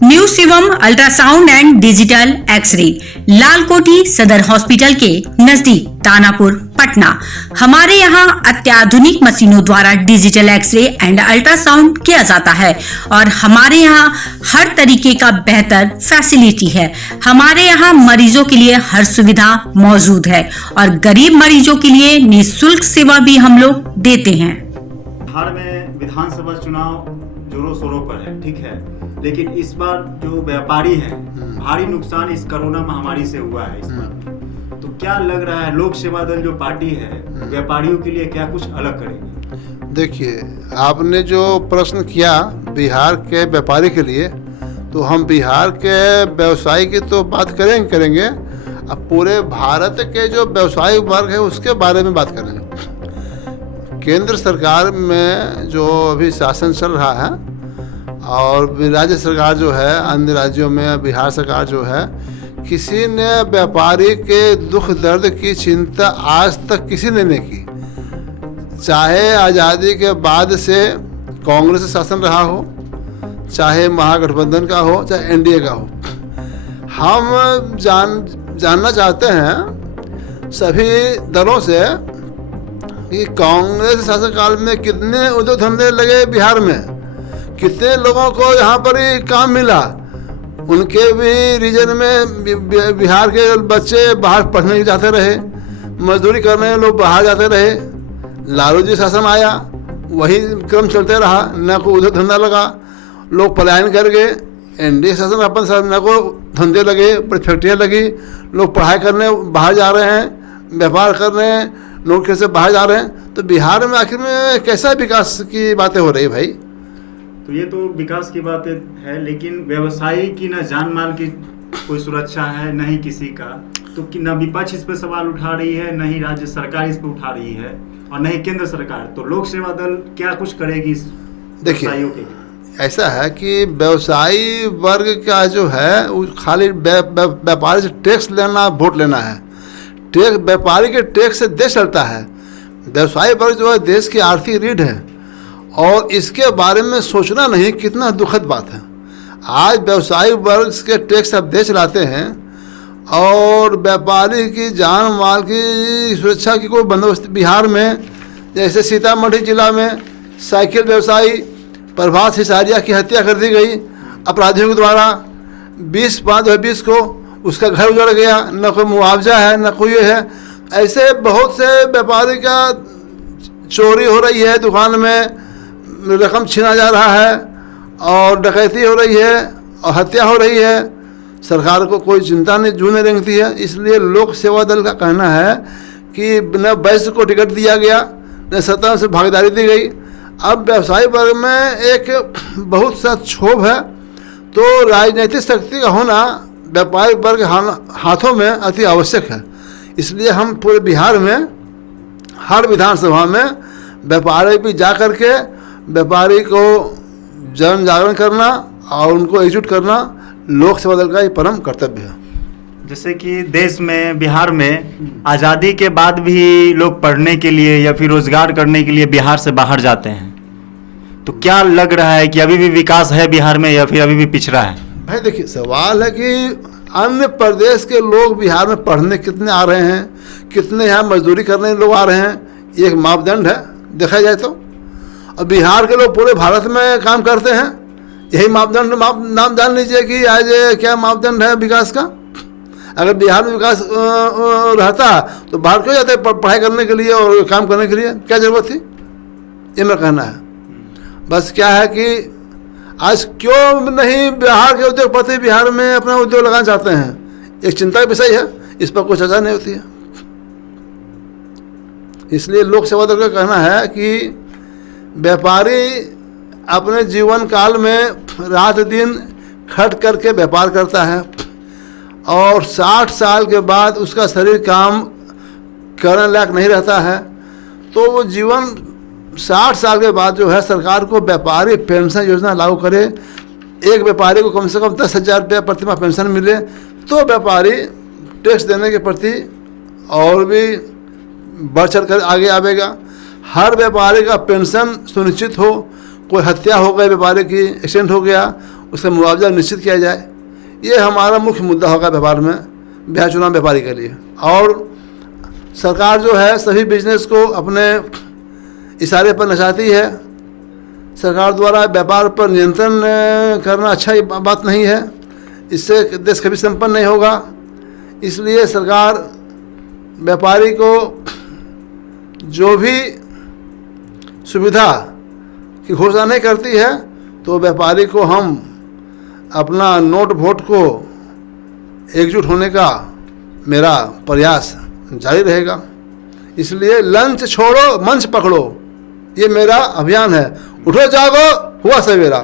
New Shivam ultrasound and digital X-ray, Lalkothi Sadar hospital के नजदीक, दानापुर, पटना। हमारे यहाँ अत्याधुनिक मशीनों द्वारा डिजिटल एक्सरे एंड अल्ट्रासाउंड किया जाता है और हमारे यहाँ हर तरीके का बेहतर फैसिलिटी है। हमारे यहाँ मरीजों के लिए हर सुविधा मौजूद है और गरीब मरीजों के लिए निःशुल्क सेवा भी हम लोग देते हैं। बिहार में विधानसभा चुनाव जोरों शोरों पर है, ठीक है, लेकिन इस बार जो व्यापारी हैं भारी नुकसान इस कोरोना महामारी से हुआ है इस बार। तो क्या लग रहा है लोक सेवा दल जो पार्टी है व्यापारियों के लिए क्या कुछ अलग करेगी? देखिए, आपने जो प्रश्न किया बिहार के व्यापारी के लिए, तो हम बिहार के व्यवसायी की तो बात करेंगे, अब पूरे भारत के जो व्यवसायिक वर्ग है उसके बारे में बात करेंगे। केंद्र सरकार में जो अभी शासन चल रहा है और राज्य सरकार जो है, अन्य राज्यों में बिहार सरकार जो है, किसी ने व्यापारी के दुख दर्द की चिंता आज तक किसी ने नहीं की। चाहे आज़ादी के बाद से कांग्रेस शासन रहा हो, चाहे महागठबंधन का हो, चाहे एनडीए का हो। हम जानना चाहते हैं सभी दलों से कि कांग्रेस शासनकाल में कितने उद्योग धंधे लगे बिहार में, कितने लोगों को यहाँ पर ही काम मिला। उनके भी रीजन में बिहार के बच्चे बाहर पढ़ने जाते रहे, मजदूरी करने लोग बाहर जाते रहे। लालू जी शासन आया, वही क्रम चलते रहा, न कोई उद्योग धंधा लगा, लोग पलायन कर गए। एनडीए शासन अपन सब न को धंधे लगे, फैक्ट्रियाँ लगी, लोग पढ़ाई करने बाहर जा रहे हैं, व्यापार कर रहे हैं, नौकरी से बाहर जा रहे हैं। तो बिहार में आखिर में कैसा विकास की बातें हो रही है भाई? तो ये तो विकास की बातें है, लेकिन व्यवसायी की न जान माल की कोई सुरक्षा है, न ही किसी का। तो न विपक्ष इस पे सवाल उठा रही है, न ही राज्य सरकार इस पे उठा रही है, और न ही केंद्र सरकार। तो लोक सेवा दल क्या कुछ करेगी इस व्यवसायियों के लिए? ऐसा है कि व्यवसायी वर्ग का जो है वो खाली व्यापारी से टैक्स लेना, वोट लेना है। टैक्स, व्यापारी के टैक्स से देश चलता है। व्यवसायी वर्ग जो है देश की आर्थिक रीढ़ है और इसके बारे में सोचना नहीं, कितना दुखद बात है। आज व्यवसायी वर्ग के टैक्स अब देश चलाते हैं और व्यापारी की जान माल की सुरक्षा की कोई बंदोबस्त बिहार में, जैसे सीतामढ़ी जिला में साइकिल व्यवसायी प्रभात सिसारिया की हत्या कर दी गई अपराधियों के द्वारा। 20/5/20 को उसका घर उजड़ गया, न कोई मुआवजा है, न कोई ये है। ऐसे बहुत से व्यापारी का चोरी हो रही है, दुकान में रकम छीना जा रहा है और डकैती हो रही है और हत्या हो रही है। सरकार को कोई चिंता नहीं, जू नहीं रेंगती है। इसलिए लोक सेवा दल का कहना है कि न वैश्य को टिकट दिया गया, न सत्ता से भागीदारी दी गई। अब व्यवसायी वर्ग में एक बहुत सा क्षोभ है। तो राजनीतिक शक्ति का होना व्यापारी वर्ग हाथों में अति आवश्यक है। इसलिए हम पूरे बिहार में हर विधानसभा में व्यापारी भी जा कर के व्यापारी को जन जागरण करना और उनको एकजुट करना लोक सेवा दल का ही परम कर्तव्य है। जैसे कि देश में, बिहार में आज़ादी के बाद भी लोग पढ़ने के लिए या फिर रोजगार करने के लिए बिहार से बाहर जाते हैं। तो क्या लग रहा है कि अभी भी विकास है बिहार में या फिर अभी भी पिछड़ा है? भाई देखिए, सवाल है कि अन्य प्रदेश के लोग बिहार में पढ़ने कितने आ रहे हैं, कितने यहाँ मजदूरी करने लोग आ रहे हैं, ये एक मापदंड है देखा जाए तो। और बिहार के लोग पूरे भारत में काम करते हैं, यही मापदंड नाम जान लीजिए कि आज क्या मापदंड है विकास का। अगर बिहार में विकास रहता तो बाहर क्यों जाते पढ़ाई करने के लिए और काम करने के लिए, क्या ज़रूरत थी? ये मेरा कहना है। बस क्या है कि आज क्यों नहीं बिहार के उद्योगपति बिहार में अपना उद्योग लगाना चाहते हैं, एक चिंता का विषय है, इस पर कोई चर्चा नहीं होती है। इसलिए लोक सेवा दल का कहना है कि व्यापारी अपने जीवन काल में रात दिन खट करके व्यापार करता है और 60 साल के बाद उसका शरीर काम करने लायक नहीं रहता है। तो वो जीवन 60 साल के बाद जो है सरकार को व्यापारी पेंशन योजना लागू करे। एक व्यापारी को कम से कम 10,000 रुपया प्रति माह पेंशन मिले तो व्यापारी टैक्स देने के प्रति और भी बढ़ चढ़ कर आगे आवेगा। हर व्यापारी का पेंशन सुनिश्चित हो, कोई हत्या हो गई व्यापारी की, एक्सीडेंट हो गया, उसका मुआवजा निश्चित किया जाए। ये हमारा मुख्य मुद्दा होगा व्यापार में, बिहार चुनाव व्यापारी के लिए। और सरकार जो है सभी बिजनेस को अपने इशारे पर नचाती है। सरकार द्वारा व्यापार पर नियंत्रण करना अच्छा बात नहीं है, इससे देश कभी संपन्न नहीं होगा। इसलिए सरकार व्यापारी को जो भी सुविधा की घोषणा नहीं करती है तो व्यापारी को हम अपना नोट वोट को एकजुट होने का मेरा प्रयास जारी रहेगा। इसलिए लंच छोड़ो मंच पकड़ो, ये मेरा अभियान है। उठो जागो हुआ सवेरा।